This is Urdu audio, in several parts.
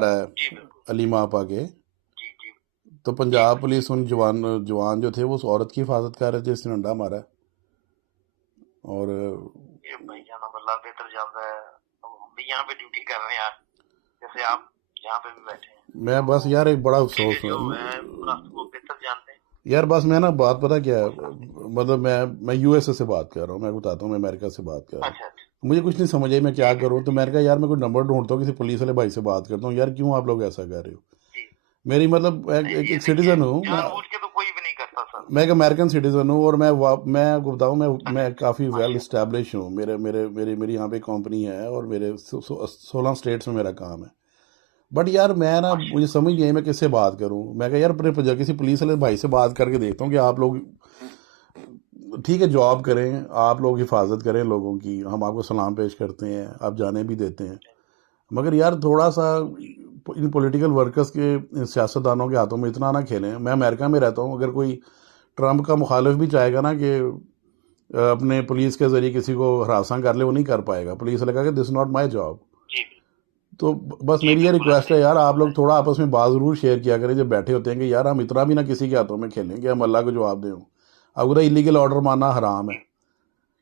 رہا ہے بالکل۔ علی ماپا کے جی جی تو پنجاب پولیس ان جوان جوان جو تھے وہ اس عورت کی حفاظت کر رہے تھے جس نے انڈا مارا۔ ہے۔ اور آپ میں بس یار ایک بڑا افسوس ہوں یار بس میں نا بات پتا کیا ہے؟ مطلب میں میں یو ایس اے سے بات کر رہا ہوں میں بتاتا ہوں میں امریکہ سے بات کر رہا ہوں۔ اچھا اچھا۔ مجھے کچھ نہیں سمجھ آئی میں کیا کروں؟ تو میں نے کہا یار میں کوئی نمبر ڈھونڈتا ہوں کسی پولیس والے بھائی سے بات کرتا ہوں۔ یار کیوں آپ لوگ ایسا کر رہے ہو؟ جی۔ میری مطلب ایک سٹیزن ہوں۔ میں ایک امریکن سٹیزن ہوں اور میں میں آپ کو بتاؤں میں میں کافی ویل اسٹیبلش ہوں۔ میرے میرے میری میری یہاں پہ کمپنی ہے اور میرے سو- سو- سولہ اسٹیٹس میں میرا کام ہے۔ بٹ یار میں نا مجھے سمجھ نہیں میں کس سے بات کروں؟ میں کہا یار کسی پولیس والے بھائی سے بات کر کے دیکھتا ہوں کہ آپ لوگ ٹھیک ہے جاب کریں آپ لوگ حفاظت کریں لوگوں کی ہم آپ کو سلام پیش کرتے ہیں آپ جانے بھی دیتے ہیں۔ مگر یار تھوڑا سا ان پولیٹیکل ورکرز کے ان سیاستدانوں کے ہاتھوں میں اتنا نہ کھیلیں۔ میں امریکہ میں رہتا ہوں اگر کوئی ٹرمپ کا مخالف بھی چاہے گا نا کہ اپنے پولیس کے ذریعے کسی کو ہراساں کر لے وہ نہیں کر پائے گا۔ پولیس لگا کہ دس ناٹ مائی جاب تو بس میری یہ ریکویسٹ ہے یار آپ لوگ تھوڑا آپس میں بات ضرور شیئر کیا کریں۔ جب بیٹھے ہوتے ہیں کہ یار ہم اتنا بھی نہ کسی کے ہاتھوں میں کھیلیں کہ ہم اللہ کو جواب دیں۔ اب انلیگل آرڈر ماننا حرام ہے۔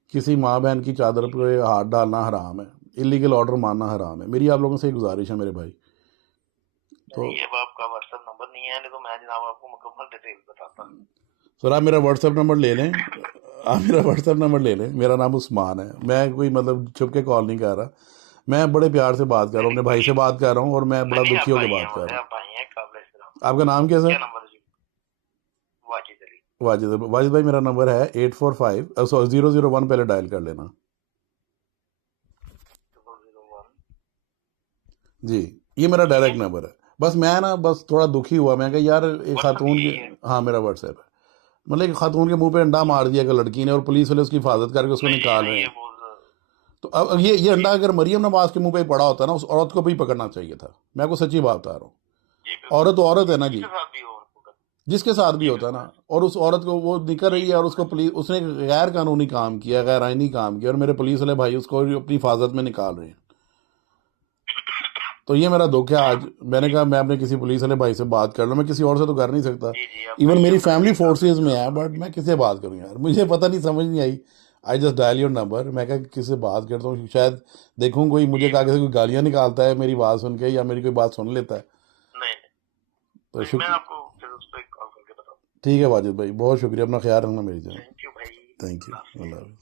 کسی ماں بہن کی چادر پہ ہاتھ ڈالنا حرام ہے۔ انلیگل آرڈر ماننا حرام ہے۔ میری آپ لوگوں سے ایک گزارش ہے میرے بھائی۔ تو یہ آپ کا واٹس ایپ نمبر نہیں ہے تو میں جناب آپ کو مکمل ڈیٹیل بتاتا ہوں۔ سر آپ میرا واٹس ایپ نمبر لے لیں۔ آپ میرا واٹس ایپ نمبر لے لیں۔ میرا نام عثمان ہے۔ میں کوئی مطلب چھپ کے کال نہیں کر رہا۔ میں بڑے پیار سے بات کر رہا ہوں اپنے بھائی سے بات کر رہا ہوں اور میں بڑا نہیں، دکھی ہو کے بات کر رہا ہوں۔ آپ کا نام کیا سر واجد واجد بھائی میرا نمبر ہے ایٹ فور فائیو سو زیرو زیرو ون پہلے ڈائل کر لینا۔ جی یہ میرا ڈائریکٹ نمبر ہے۔ بس میں نا بس تھوڑا دکھی ہوا میں کہ یار ایک خاتون کے ہاں میرا واٹس ایپ ہے۔ مطلب ایک خاتون کے منہ پہ انڈا مار دیا کہ لڑکی نے اور پولیس والے اس کی حفاظت کر کے اس کو نکال رہے ہیں۔ تو اب یہ یہ انڈا اگر مریم نواز کے منہ پہ پڑا ہوتا نا اس عورت کو بھی پکڑنا چاہیے تھا۔ میں کو سچی بات بتا رہا ہوں۔ جی عورت عورت ہے نا جی کے ساتھ بھی اور جس کے ساتھ بھی ہوتا ہے نا اور اس عورت کو وہ نکل رہی ہے اور اس کو پولیس اس نے غیر قانونی کام کیا غیر آئینی کام کیا اور میرے پولیس والے بھائی اس کو اپنی حفاظت میں نکال رہے ہیں۔ تو یہ میرا دکھ ہے آج۔ میں نے کہا میں اپنے کسی پولیس والے بھائی سے بات کر لوں میں کسی اور سے تو کر نہیں سکتا۔ جی جی ایون میری فیملی فورسز میں ہے بٹ میں کس سے بات کروں یار؟ مجھے پتہ نہیں سمجھ نہیں آئی۔ I just dial your number میں کہا کس سے بات کرتا ہوں؟ شاید دیکھوں کوئی مجھے کہا کہ کوئی گالیاں نکالتا ہے میری بات سن کے یا میری کوئی بات سن لیتا ہے۔ تو شکریہ ٹھیک ہے واجد بھائی بہت شکریہ اپنا خیال رکھنا میری جان تھینک یو بھائی۔ تھینک یو اللہ حافظ۔